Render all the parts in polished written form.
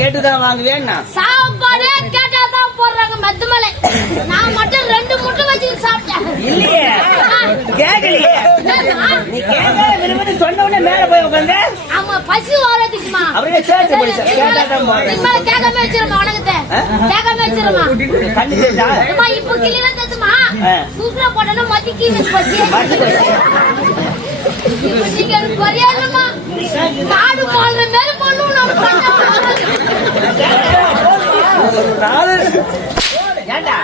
கேட்டுதான் வாங்குவேன்னா சாப்பாடே கேட்டாதான் போடுறாங்க மத்துமலை. நான் மட்டும் 2 முட்டை வச்சு சாப்பிட்டேன். இல்லையே கேட்கலையே. நீ கேட்க விரும்பி சொன்ன உடனே மேல போய் உட்காந்து ஆமா பசி வரதுக்குமா அப்படியே சேர்த்து போயிடுச்சு. கேட்டாதான் போறேன். கேட்காம வச்சிருமா உனக்கு கேட்காம வச்சிருமா கண்டிப்பா இப்ப கிளியா தத்துமா சூப்பரா போட்டா மதிக்கி பசி நீங்க பரியாலமா காடு போடுற மேல பண்ணுவோம். ஏண்டா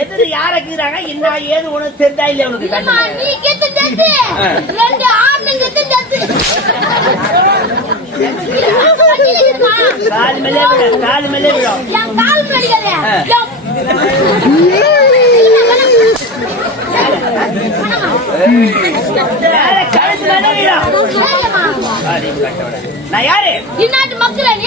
எதிரி யாரக்கிறாங்க என்ன ஏது உனக்கு தெரிஞ்சா இல்லையா உனக்கு? நீ கேட்டு ஜத்து 2 ஆணுங்க ஜத்து கால் மேலே விடும் கால் மேலே விடும் என் கால் மேலே நான் யாரு? இந்நாட்டு மக்கள்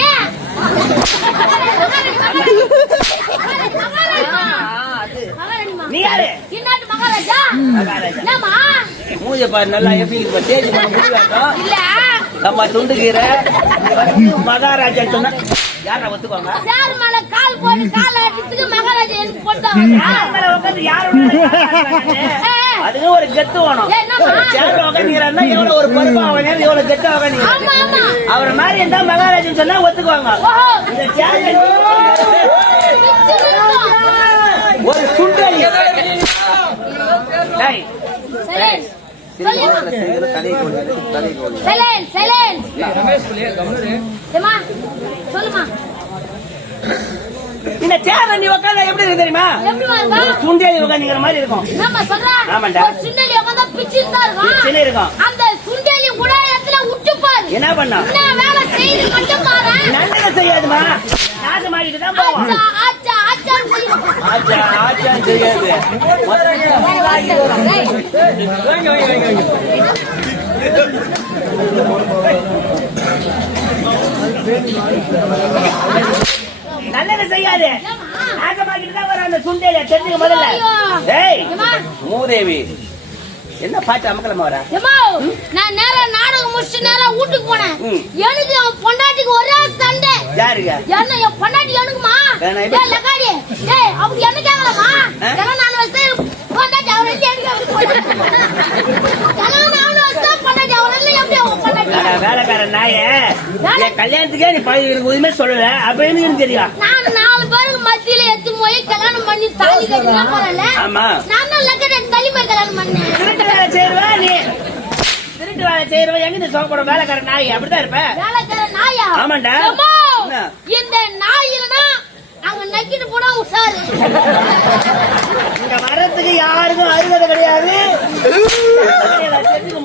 நீ யாரு? இந்நாட்டு மகாராஜா. மூஞ்ச பாரு நல்லா எப்படி இல்ல நம்ம துண்டுகிற மகாராஜா சொன்ன யாரா ஒத்துக்கோங்க. யார் மேல கால் போட்டு கால் அடிச்சுக்கு மகாராஜா எனக்கு போட்டாங்க. அதுக்கு ஒரு கெத்து வேணும். சேர் உட்காந்துக்கிறாருன்னா எவ்வளவு ஒரு பொறுப்பா அவன் எவ்வளவு கெத்தா உட்காந்து அவரை மாதிரி இருந்தா மகாராஜன் சொன்னா ஒத்துக்குவாங்க. இந்த சேர் ஒரு சுண்டலி இந்த சேர் நீ உட்காந்தா எப்படி இருக்கு தெரியுமா? சுண்டலி உட்காந்துக்கிற மாதிரி இருக்கும். என்ன பண்ணா நல்லது செய்யாதுமா நாசமாக்கிட்டு தான் போவோம். செய்யாது நல்லது செய்யாது நாசமாக்கிட்டு தான் வர அந்த சுண்டையில தெரிஞ்சுக்க முதல்ல. மூதேவி என்ன பாட்டு அமக்கலமா வர? நான் நேரம் நாடகம் முடிச்சு நேரம் வீட்டுக்கு போனேன். எனக்கு பொண்டாட்டிக்கு ஒரே சண்டை. யாருங்க? என்ன என் பொண்டாட்டி எனக்குமா? லகாடி அவங்க என்ன கேட்கலாமா? நான் வச்சு பொண்டாட்டி அவர் வேலைக்காரன் நாய கல்யாணத்துக்கே நீ உரிமை சொல்லல அப்ப எனக்கு தெரியும். நான் 4 பேருக்கு மத்தியில எத்து போய் கல்யாணம் பண்ணி தாலி கட்டினா போறல. ஆமா நான் லக்கடி தலைமை கல்யாணம் பண்ணேன். திருட்டு வேலை செய்யறவா நீ திருட்டு வேலை செய்யறவா எங்க சோப்பட வேலைக்காரன் நாய் அப்படிதான் இருப்ப. வேலைக்காரன் நாயா? ஆமாண்டா. இந்த நாயிலனா அங்க நக்கிட்டு போனா உசாரு. இங்க வரதுக்கு யாருக்கும் அருகதை கிடையாது.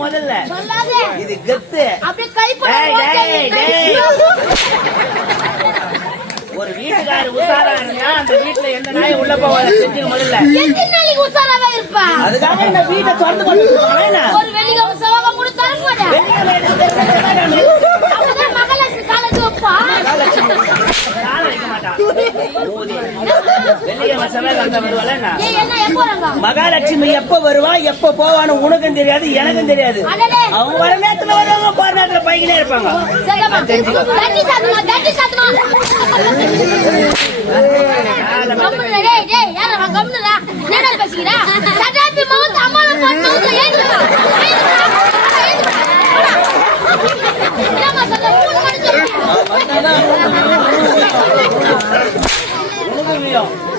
முதல்ல சொல்லாதே இது கெத்து. அப்படியே கைப்பட ஒரு வீட்டுக்காரர் உசாரா இருந்தா அந்த வீட்டுல எந்த நாய் உள்ள போவாது தெரிஞ்சுக்க முதல்ல. எத்தனை நாளைக்கு உசாராவே இருப்பா? அதுக்காக இந்த வீட்டை திறந்து போட்டுருவாங்க. ஒரு வெள்ளிக்கிழமை செவ்வாய் கூட தர மாட்டேன். அப்பதான் மகாலட்சுமி காலேஜ் வைப்பா. கால வைக்க மாட்டான். வெள்ளிக்கிழமை செவ்வாய் அந்த வருவாள். மகாலட்சுமி எப்ப வருவா எப்ப போவான்னு உனக்கும் தெரியாது எனக்கும் தெரியாது. அவங்க வர நேரத்துல வருவாங்க போற நேரத்துல பைக்கிலே இருப்பாங்க.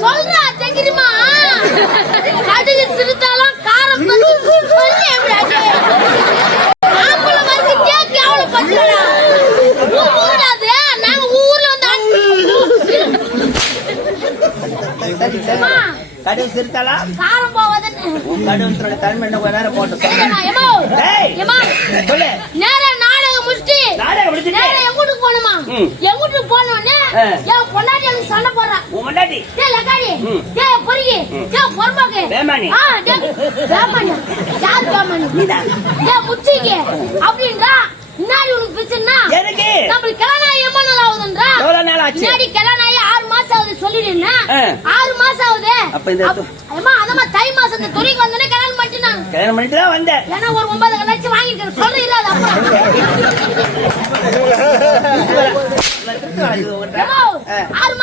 சொல்றா தெரியுமா? கடுகு சிறுத்தாலும் காரம் நாங்க ஊர்ல கடுகு சிறுத்தாலா காரம் போவாது. கடுகு தன்மை என்ன கொஞ்ச நேரம் போட்டு சொல்லு. நேரம் நாடகம் முடிச்சுட்டு நேரம் எங்க வீட்டுக்கு போனோமா? எங்க வீட்டுக்கு போனோடனே என் பொண்டாட்டி எனக்கு சண்டை போடுறான். பொண்டாட்டி லக்காடி பொறுக்கி பொறுப்பாக்கு முச்சிக்கு அப்படின்றா. முன்னாடி உனக்கு பிரச்சனை நம்மளுக்கு கல்யாணம் எவ்வளவு நாள் ஆகுதுன்றா? முன்னாடி கல்யாணம் 6 மாசம் ஆகுது சொல்லிடுன்னா 6 மாசம் ஆகுது. அதமா தை மாசம் இந்த துறைக்கு வந்தோடனே கல்யாணம் பண்ணிட்டு தான் வந்தேன். ஏன்னா ஒரு 9 லட்சம் வாங்கிட்டு சொல்ல இல்லாத மாசம் ஆகுது உங்கள்கிட்ட? ஏம்மா, 6